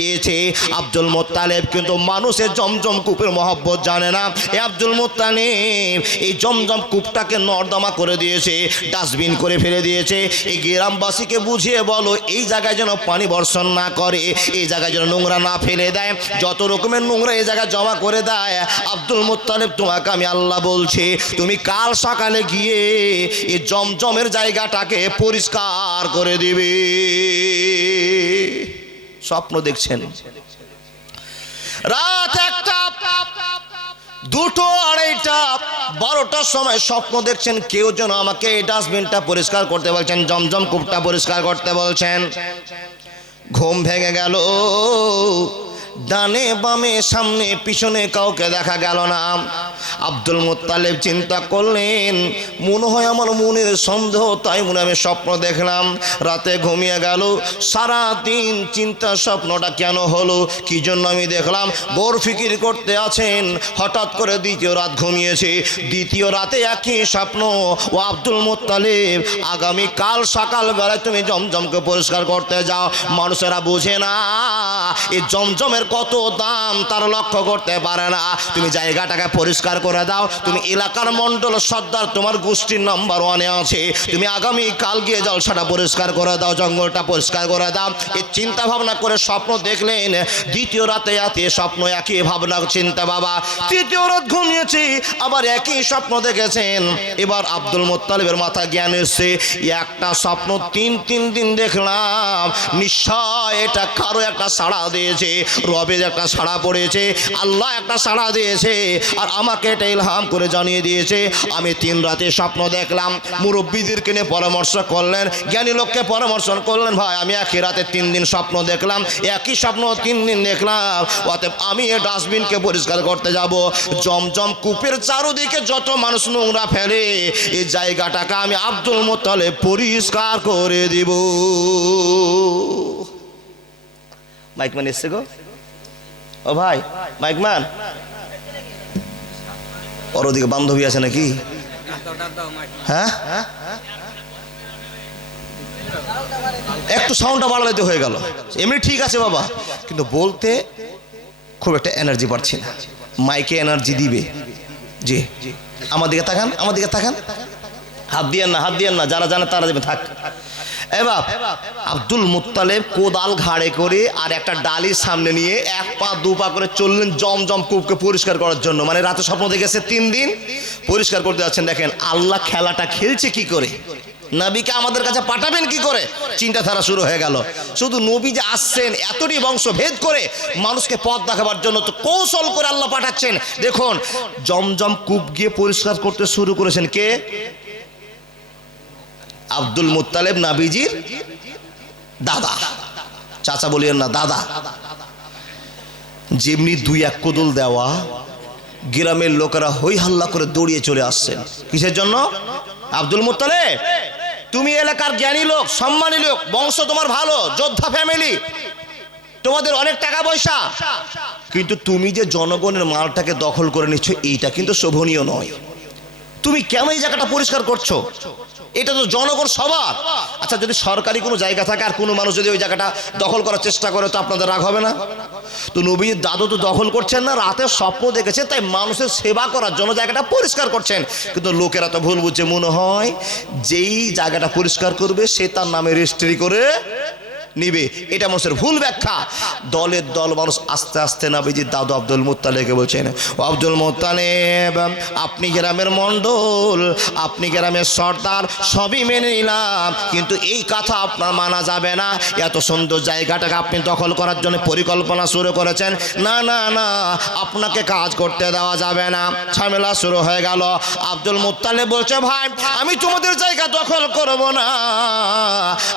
দিয়েছে। Abdul Muttalib কিন্তু মানুষের জমজম কূপের মহব্বত জানে না। এই আব্দুল মুত্তালিব এই জমজম কূপটাকে নর্দমা করে দিয়েছে, ডাস্টবিন করে ফেলে দিয়েছে। এই গ্রামবাসীকে বুঝিয়ে বলো এই জায়গায় যেন পানি বর্ষণ না করে, এই জায়গায় যেন নোংরা না ফেলে দেয়, যত রকমের নোংরা এই জায়গায় জমা করে দেয়। আব্দুল মুত্তালিব তোমাকে আমি আল্লাহ বলছি, তুমি কাল সকালে গিয়ে এই জমজমের জায়গাটাকে পরিষ্কার করে দিবে। স্বপ্ন দেখছেন রাত 1টা 2টো 2:30টা 12টার সময় স্বপ্ন দেখছেন কেউ যেন আমাকে এই ডাস্টবিনটা পরিষ্কার করতে বলছেন, জমজম কূপটা পরিষ্কার করতে বলছেন। ঘুম ভেঙে গেল, ডানে বামে সামনে পিছনে কাউকে দেখা গেল না। আব্দুল মুত্তালিব চিন্তা করলেন মনে হয় আমার মনের সন্দেহ, তাই মনে আমি স্বপ্ন দেখলাম। রাতে ঘুমিয়ে গেল, সারাদিন চিন্তা স্বপ্নটা কেন হলো, কি জন্য আমি দেখলাম, বোর ফিকির করতে আছেন। হঠাৎ করে দ্বিতীয় রাত ঘুমিয়েছে, দ্বিতীয় রাতে একই স্বপ্ন। ও আব্দুল মুত্তালিব আগামী কাল সকালবেলায় তুমি জমজমকে পরিষ্কার করতে যাও। মানুষেরা বুঝে না এই জমজমের কত দাম তার লক্ষ্য করতে পারে না। তুমি জায়গাটাকে পরিষ্কার করে দাও, তুমি এলাকার মন্ডল সর্দার, তোমার গোষ্ঠীর নাম্বার 1-এ আছে, তুমি আগামী কাল গিয়ে জলসাটা পরিষ্কার করে দাও, জঙ্গলটা পরিষ্কার করে দাও। এই চিন্তা ভাবনা করে স্বপ্ন দেখলেন। দ্বিতীয় রাতে এতে স্বপ্ন একই ভাবনা চিন্তা। বাবা তৃতীয় রাত ঘুমিয়েছি, আবার একই স্বপ্ন দেখেছেন। এবার আব্দুল মুত্তালিবের মাথা জ্ঞান এসছে, একটা স্বপ্ন 3 দিন দেখলাম, নিশ্চয় এটা কারো একটা সাড়া দিয়েছে, রবের একটা সাড়া পড়েছে, আল্লাহ একটা সাড়া দিয়েছে, আর আমাকে এটা ইলহাম করে জানিয়ে দিয়েছে। আমি 3 রাতে স্বপ্ন দেখলাম। মুরব্বীদেরকে নিয়ে পরামর্শ করলেন, জ্ঞানী লোককে পরামর্শ করলেন, ভাই আমি একই রাতে 3 দিন স্বপ্ন দেখলাম, একই স্বপ্ন 3 দিন দেখলাম, অতএব আমি এই ডাস্টবিনকে পরিষ্কার করতে যাব। জমজম কূপের চারদিকে যত মানুষ নোংরা ফেলে, এই জায়গাটাকে আমি আব্দুল মুত্তালিব পরিষ্কার করে দিব। মাইকম্যান এসছে গো, ও ভাই মাইকম্যান, ওর ওদিকে বান্ধবী আছে নাকি? হ্যাঁ একটু সাউন্ডটা বাড়াইতে হয়ে গেল, এমনি ঠিক আছে বাবা, কিন্তু বলতে খুব একটা এনার্জি পাচ্ছি না। মাইকে এনার্জি দিবে। জি আমার দিকে তাকান, আমার দিকে তাকান, হাত দিয়েন না, হাত দিয়েন না, যারা জানে তারা দেবে, থাক। এবার আব্দুল মুত্তালিব কোদাল ঘাড়ে করে আর একটা ডালির সামনে নিয়ে 1 পা 2 পা করে চললেন জমজম কূপকে পরিষ্কার করার জন্য। মানে রাতে স্বপ্ন দেখেছে 3 দিন পরিষ্কার করতে যাচ্ছেন। দেখেন আল্লাহ খেলাটা খেলছে কি করে, নবীকে আমাদের কাছে পাঠাবেন কি করে, চিন্তাধারা শুরু হয়ে গেল। শুধু নবী যে আসছেন এতটি বংশ ভেদ করে মানুষকে পথ দেখাবার জন্য, তো কৌশল করে আল্লাহ পাঠাচ্ছেন। দেখুন জমজম কূপ গিয়ে পরিষ্কার করতে শুরু করেছেন কে? আব্দুল মুত্তালিব নবীজির দাদা, চাচা বলিয়েন না, দাদা। যেমনি 2-1 কোদল দেওয়া, গ্রামের লোকেরা হই হাল্লা করে দৌড়িয়ে চলে আসছেন। কিসের জন্য? আব্দুল মুত্তালিব তুমি এলাকার জ্ঞানী লোক, সম্মানী লোক, বংশ তোমার ভালো, যোদ্ধা ফ্যামিলি, তোমাদের অনেক টাকা পয়সা, কিন্তু তুমি যে জনগণের মালটাকে দখল করে নিচ্ছ, এইটা কিন্তু শোভনীয় নয়। তুমি কেন এই জায়গাটা পরিষ্কার করছো? এটা তো জনগণ সবার। আচ্ছা যদি সরকারি কোনো জায়গা থাকে আর কোনো মানুষ যদি ওই জায়গাটা দখল করার চেষ্টা করে, তো আপনাদের রাগ হবে না? তো নবীর দাদু তো দখল করছেন না, রাতে স্বপ্ন দেখেছেন, তাই মানুষের সেবা করার জন্য জায়গাটা পরিষ্কার করছেন। কিন্তু লোকেরা তো ভুল বুঝছে, মনে হয় যেই জায়গাটা পরিষ্কার করবে সে তার নামে রেজিস্ট্রি করে নিবে। এটা মানুষের ভুল ব্যাখ্যা। দলের দল মানুষ আস্তে আস্তে নবীজির দাদু আব্দুল মুত্তালিবকে বলছেন, ও আব্দুল মুত্তালিব আপনি গ্রামের মণ্ডল, আপনি গ্রামের সর্দার, সবই মেনে নিলাম, কিন্তু এই কথা আপনার মানা যাবে না। এত সুন্দর জায়গাটাকে আপনি দখল করার জন্য পরিকল্পনা শুরু করেছেন, না না না, আপনাকে কাজ করতে দেওয়া যাবে না। ঝামেলা শুরু হয়ে গেল। আব্দুল মুত্তালিব বলছে, ভাই আমি তোমাদের জায়গা দখল করব না,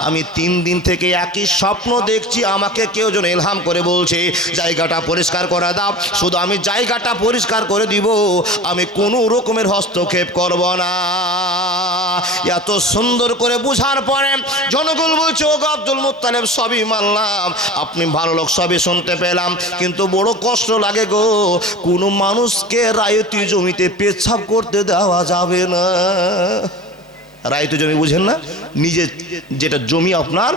আমি 3 দিন থেকে একই স্বপ্ন দেখছি, আমাকে কেউ যেন ইলহাম করে বলছে জায়গাটা পরিষ্কার করে দাও, শুধু আমি জায়গাটা পরিষ্কার করে দিব, আমি কোনো রকমের হস্তক্ষেপ করব না। এত সুন্দর করে বুঝার পরে জনগণ বলছে, ও আব্দুল মুত্তালিব সবই মানলাম, আপনি ভালো লোক, সবই শুনতে পেলাম, কিন্তু বড় কষ্ট লাগে গো, কোনো মানুষকে রায়তি জমিতে পেচ্ছাপ করতে দেওয়া যাবে না। রায়ত জমি বুঝেন না, নিজে যেটা জমি আপনার,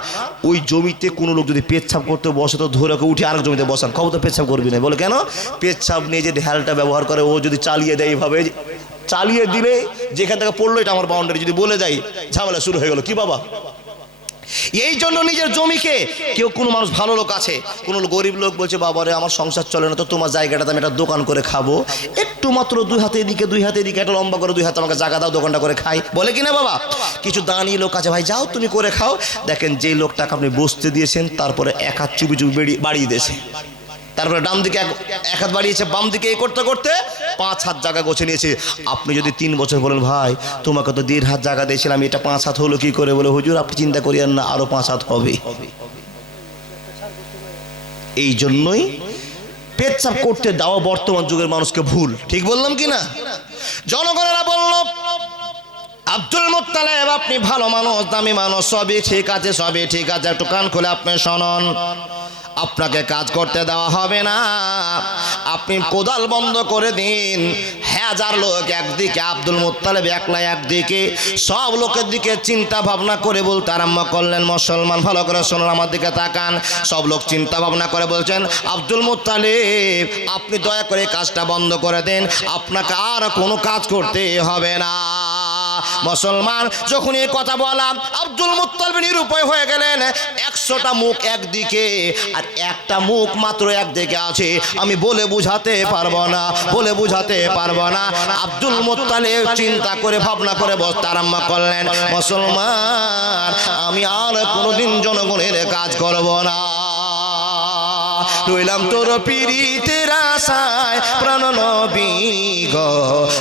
ওই জমিতে কোনো লোক যদি পেচ্ছাপ করতে বসে তো ধরে উঠে আরেক জমিতে বসান, খবর তো পেচ্ছাপ করবি না। বলে কেন? পেচ্ছাপ নিয়ে যে ঢ্যালটা ব্যবহার করে ও যদি চালিয়ে দেয় এইভাবে, চালিয়ে দিলে যেখান থেকে পড়লো এটা আমার বাউন্ডারি, যদি বলে দেয় ঝামেলা শুরু হয়ে গেল। কি বাবা? এই জন্য নিজের জমিকে, কেউ কোনো মানুষ ভালো লোক আছে, কোনো গরিব লোক বলছে বাবারে আমার সংসার চলে না, তো তোমার জায়গাটাতে আমি একটা দোকান করে খাবো, একটু মাত্র দুই হাতে এদিকে একটা লম্বা করে দুই হাতে আমাকে জায়গা দাও, দোকানটা করে খাই। বলে কিনা বাবা? কিছু দানি লোক আছে, ভাই যাও তুমি করে খাও। দেখেন যে লোকটাকে আপনি বসতে দিয়েছেন, তারপরে এক হাত চুপি চুপি বাড়িয়ে দিয়েছে, তারপরে ডান দিকে এক হাত বাড়িয়েছে, বাম দিকে এই করতে করতে 5 হাত জায়গা গোছে নিয়েছে। আপনি যদি 3 বছর বলেন ভাই তোমাকে তো 1.5 হাত জায়গা দিয়েছিলাম, এটা 5 হাত হলো কি করে? বলে হুজুর আপনি চিন্তা করিয়েন না, আরো 5 হাত হবে। এই জন্যই পেচ্ছাপ করতে দেওয়া বর্তমান যুগের মানুষকে ভুল। ঠিক বললাম কি না? জনগণেরা বলল আব্দুল মুত্তালিব আপনি ভালো মানুষ, দামি মানুষ, সবই ঠিক আছে, সবই ঠিক আছে, একটু কান খুলে আপনি শুনুন, আপনাকে কাজ করতে দেওয়া হবে না, আপনি কোদাল বন্ধ করে দিন। 1000 লোক একদিকে, আব্দুল মুত্তালিব একলা একদিকে, সব লোকের দিকে চিন্তা ভাবনা করে বলতে আরম্ভ করলেন। মুসলমান ভালো করে শুনুন, আমার দিকে তাকান। সব লোক চিন্তা ভাবনা করে বলছেন আব্দুল মুত্তালিব আপনি দয়া করে কাজটা বন্ধ করে দেন, আপনাকে আর কোনো কাজ করতে হবে না। মুসলমান যখন এই কথা বললাম, আব্দুল মুত্তালিব নিরুপায় হয়ে গেলেন। 100টা মুখ একদিকে আর একটা মুখ মাত্র একদিকে আছে, আমি বলে বুঝাতে পারবো না, বলে বুঝাতে পারবো না। আব্দুল মুত্তালিব চিন্তা করে ভাবনা করে বসতে আরম্ভ করলেন, মুসলমান আমি আর কোনোদিন জনগণের কাজ করব না, রইলাম তোর পীড়িতের আশায় প্রাণ নবী গো,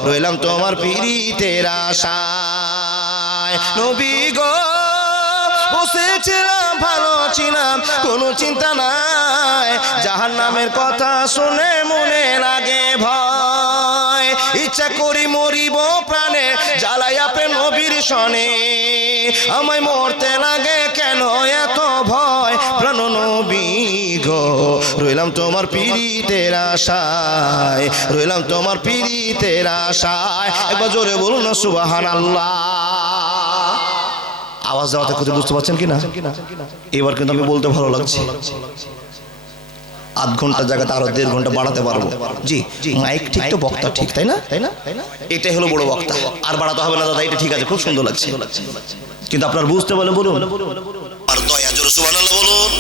রইলাম তোমার পীড়িতের আশায় নবী গো, বসেছিলাম ভালো ছিলাম কোনো চিন্তা নাই, জাহান্নামের কথা শুনে মনে লাগে ভয়, ইচ্ছা করি মরিব প্রাণে জ্বালাইয়া পে নবীর সনে, আমায় মরতে লাগে কেন এত ভয়, প্রাণ নবী গো রইলাম তোমার পীড়িতের আশায়, রইলাম তোমার পীড়িতের আশায়। একবার জোরে বলুন না সুবহানাল্লাহ। আওয়াজ দেওয়াতে কথা বুঝতে পারছেন কিনা? এবার কিন্তু আমি বলতে ভালো লাগছে, আধ ঘন্টা জায়গাতে আরো 1.5 ঘন্টা বাড়াতে পারবো। জি মাইক ঠিক তো, বক্তা ঠিক, তাই না? এটাই হলো বড় বক্তা, আর বাড়াতে হবে না দাদা, এটা ঠিক আছে, খুব সুন্দর লাগছে, কিন্তু আপনার বুঝতে বলে বলুন আর দয়া জোরে সুবহানাল্লাহ বলুন।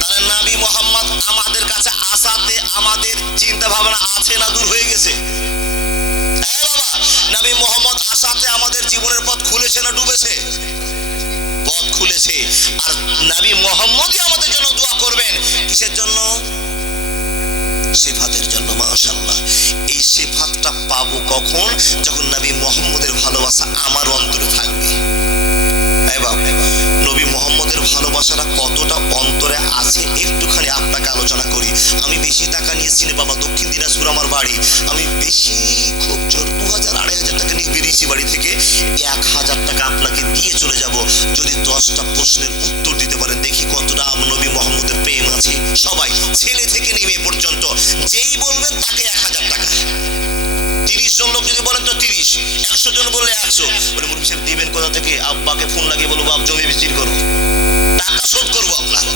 তাহলে নবী মুহাম্মদ আমাদের কাছে আসাতে আমাদের চিন্তা ভাবনা আছে না দূর হয়ে গেছে? হ্যাঁ বাবা, নবী মুহাম্মদ আসাতে আমাদের জীবনের পথ খুলেছে না ডুবেছে? পথ খুলেছে। আর নবী মুহাম্মদই আমাদের জন্য দোয়া করবেন, কিসের জন্য? সিফাতের জন্য। মাশাআল্লাহ, এই সিফাতটা পাবো কখন? যখন নবী মুহাম্মদের ভালোবাসা আমার অন্তরে থাকবে। নবী মুহাম্মদের ভালোবাসাটা কতটা অন্তরে আছে একটুখানি আপনাকে আলোচনা করি। আমি বেশি টাকা নিয়েছি না বাবা, দক্ষিণ দিনাজপুর আমার বাড়ি, আমি বেশি খুব জোর 2000-2500 টাকা নিয়ে বেরিয়েছি বাড়ি থেকে, 1000 টাকা আপনাকে দিয়ে চলে যাব যদি 10টা প্রশ্নের উত্তর দিতে পারেন। দেখি কতটা নবী মুহাম্মদের প্রেম আছে। সবাই ছেলে থেকে নেমে পর্যন্ত যেই বলবেন তাকে 1000 টাকা। 30 জন লোক যদি বলেন তো 30, 100 জন বললে 100। বলে মুরব্বি সাহেব দিবেন কোথা থেকে? আব্বাকে ফোন লাগিয়ে বলবো আব জমি বিক্রি করো, টাকা শোধ করবো আপনার।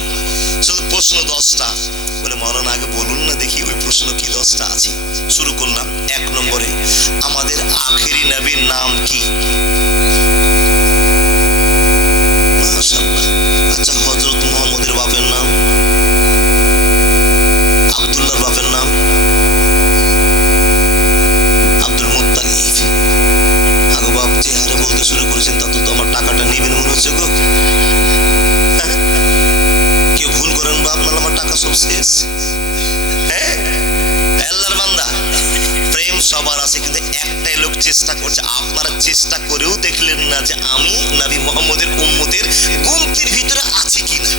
শুধু প্রশ্ন 10টা। বলে মাওলানা আগে বলুন না দেখি ওই প্রশ্ন কি 10টা আছে। শুরু করলাম। 1 নম্বরে, আমাদের আখেরি নবীর নাম কি? মাশাআল্লাহ। আচ্ছা, হযরত মুহাম্মদের বাপের নাম? আব্দুল্লাহর বাপের নাম? Abdul Muttalib. আগো বাপ যে হারে বলতে শুরু করেছেন তাতে তো আমার টাকাটা নেবেন মনে হচ্ছে গো। কেউ ভুল করেন বাপ, নাহলে আমার টাকা সব শেষ। হ্যাঁ আল্লাহর বান্দা, প্রেম সবার আছে, কিন্তু একটাই লোক চেষ্টা করছে। আপনারা চেষ্টা করেও দেখলেন না যে আমি নবী মুহাম্মদের উম্মতের গুমতির ভিতরে আছি কিনা।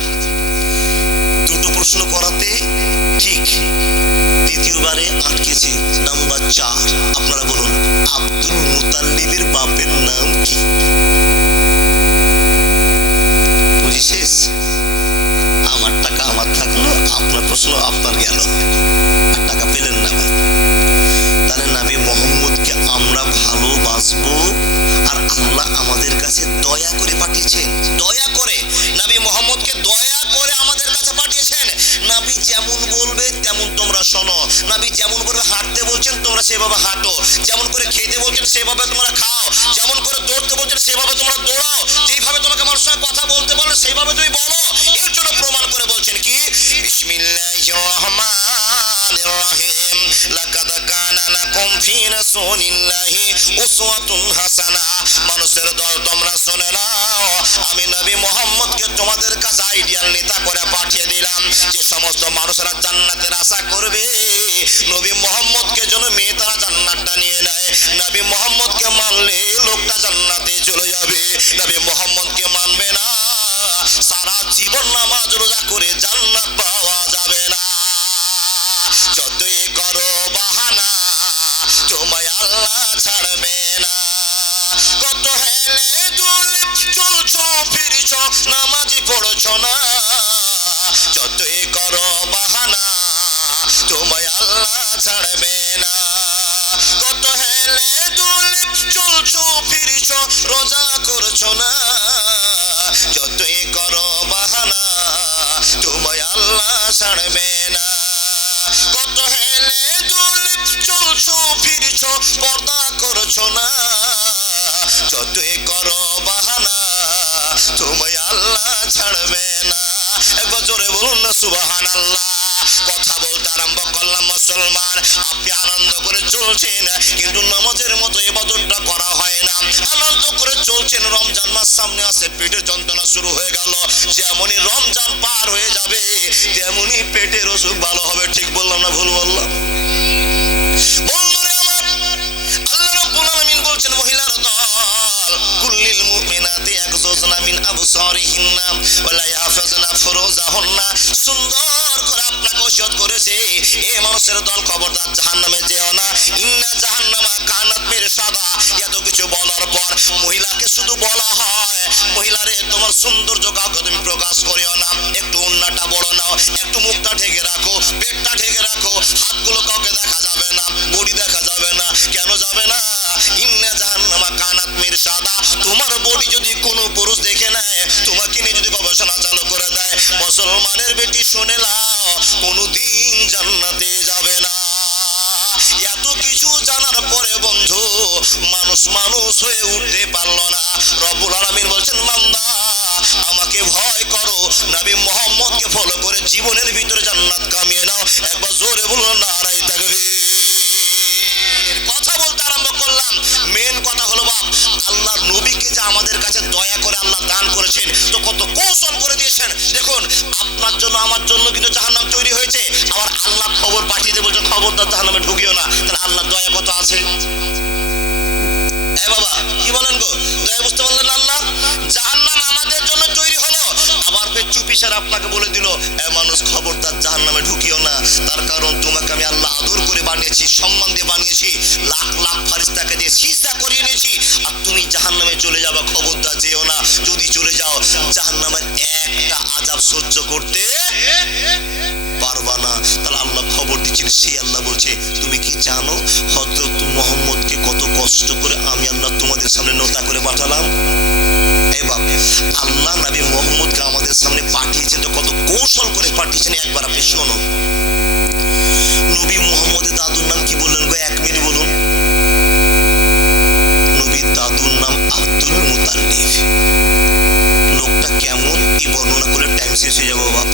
দুটো প্রশ্ন করাতে ঠিক, দ্বিতীয়বারে আটকেছি। নাম্বার 4, আপনারা বলুন আব্দুল মুতাল্লিবের বাপের নাম কি? বুঝি শেষ। আমার টাকা আমার থাকলো, আপনার প্রশ্ন আপনার গেল, টাকা পেলেন না ভাই। তাহলে নবী মোহাম্মদকে আমরা ভালোবাসবো, আর আল্লাহ আমাদের কাছে দয়া করে পাঠিয়েছেন। দয়া করে নবী মোহাম্মদকে দয়া করে আমাদের কাছে পাঠিয়েছেন। নবী যেমন বলবে তেমন তোমরা শোনো। নবী যেমন করে হাঁটতে বলছেন তোমরা সেভাবে হাঁটো, যেমন করে খেতে বলছেন সেভাবে তোমরা খাও, যেমন করে দৌড়তে বলছেন সেভাবে তোমরা দৌড়াও, যেভাবে তোমাকে আমার সঙ্গে কথা বলতে বলে সেইভাবে তুমি বলো। এর জন্য প্রমাণ করে বলছেন কি, বিসমিল্লাহির রহমানির রহিম, লাকাদ কানা লাকুম ফি রাসূলিল্লাহি উসওয়াতুন হাসানা। মানুষের দল তোমরা শুনে নাও, আমি নবী মুহাম্মদকে তোমাদের কাছে আইডিয়াল নেতা করে পাঠিয়ে দিলাম। যে সমস্ত মানুষরা জান্নাতের আশা করবে, নবী মুহাম্মদকে যেন মেয়ে তারা জান্নাতটা নিয়ে নেয়। নবী মুহাম্মদকে মানলে লোকটা জান্নাতে চলে যাবে, নবী মুহাম্মদকে মানবে না, সারা জীবন নামাজ রোজা করে জান্নাত পাওয়া যাবে না। যতই করো বাহানা তোমায় আল্লাহ ছাড়বে না। কত হেলে দুলে চলছো ফিরছো নামাজি পড়ছো না। যতই করো বাহানা তোমায় আল্লাহ ছাড়বে না। কত হেলে দুলে চলছো ফিরছো রোজা করছো না। যতই করো বাহানা তোমায় আল্লাহ ছাড়বে না। কত হেলে দুলে চলছো ফিরছো পর্দা করছো না। যতই করো বাহানা তোমায় আল্লাহ ছাড়বে না। একবার জোরে বলুন না সুবহানাল্লাহ। কথা বলতে আরম্ভ করলাম মুসলমান, আপনি আনন্দ করে চলছেন কিন্তু নামাজের মতো ইবাদতটা করা হয় না। আনন্দ করে চলছেন, রমজান মাস সামনে আসে, পেটের যন্ত্রণা শুরু হয়ে গেল। যেমনই রমজান পার হয়ে যাবে তেমনই পেটের অসুখ ভালো হবে। ঠিক বললাম না ভুল বললাম? বন্ধুরা আমার, আল্লাহ রাব্বুল আলামিন বলছেন মহিলার দল, কুল্লিল মুমিনাতি ইয়াগযুজনা মিন আবসারিহিন্না ওয়া লা ইয়াহফাজনা ফুরুজাহুন্না। সুন্দর করে আপনাকে ওসিয়ত করেছে, এ মানুষের দল খবরদার জাহান্নামে যেও না। ইন্না জাহান্নামা কানাত মিরসাদা। এত কিছু বলার পর মহিলাকে শুধু বলা হয়, মহিলারে তোমার সৌন্দর্য কাউকে তুমি প্রকাশ করিও না, একটু ওন্নাটা বড় নাও, একটু মুখটা ঢেকে রাখো, পেটটা ঢেকে রাখো, হাতগুলো কাউকে দেখা যাবে না, বডি দেখা যাবে না। কেন যাবে না? ইন্না জাহান্নামা কানাত মিরসাদা। তোমার বডি যদি কোনো পুরুষ দেখে নেয়, তোমাকে নিয়ে যদি গবেষণা চালু করে দেয়, মুসলমানের বেটি শুনে নাও, কোনোদিন জান্নাতে যাবে না। এত কিছু জানার পরে বন্ধু মানুষ হয়ে উঠতে পারলো না। রব্বুল আলামিন বলছেন, বান্দা আমাকে ভয় করো, নবী মুহাম্মদকে ফলো করে জীবনের ভিতরে জান্নাত কামিয়ে নাও। একবার জোরে বলুন নারায়ে তাকবীর। কথা বলতে আরম্ভ করলাম, মেন কথা হলো বাপ, আল্লাহর নবীকে যে আমাদের কাছে দয়া করে আল্লাহ দান করেছেন, তো কত কৌশল করে দিয়েছেন। দেখুন, আপনার জন্য আমার জন্য কিন্তু জাহান্নাম তৈরি হয়েছে, আবার আল্লাহ খবর পাঠিয়ে দিয়ে বলছে খবরদার জাহান্নামে ঢুকিও না। তাহলে আল্লাহর দয়া কত আছে? বাবা কি বলেন গো? দয়া বুঝতে পারলেন? আল্লাহ জাহান্নাম আমাদের জন্য তৈরি হলো, আবার ফের চুপিসারে আপনাকে বলে দিল, মানুষ খবরদার জাহান্নামে ঢুকিও না। তার কারণ তোমাকে আমি আল্লাহ আদর করে বানিয়েছি, সম্মান দিয়ে বানিয়েছি, লাখ লাখ ফারিস্তাকে দিয়ে সিজদা করিয়ে নিয়েছি, আর তুমি জাহান্নামে চলে যাবে, খবরদার যেও না। যদি চলে যাও জাহান্নামের একটা আযাব সহ্য করতে পারবা না। তাহলে আল্লাহ খবর দিচ্ছেন, সেই আল্লাহ বলছে, তুমি কি জানো হযরত মুহাম্মদকে কত কষ্ট করে আমি আল্লাহ তোমাদের সামনে নেতা করে পাঠালাম? আল্লাহ নবী মুহাম্মদকে আমাদের সামনে পাঠিয়েছেন, তো কত কৌশল করে পাঠিয়েছেন একবার আপনি শোনো। নবী মুহাম্মদের দাদুর নাম কি বললেন গো? 1 মিনিট বলুন। নবীর দাদুর নাম আব্দুল মুতাল্লিব। লোকটা কেমন এই বর্ণনা করে টাইম শেষ হয়ে যাবো বাপ।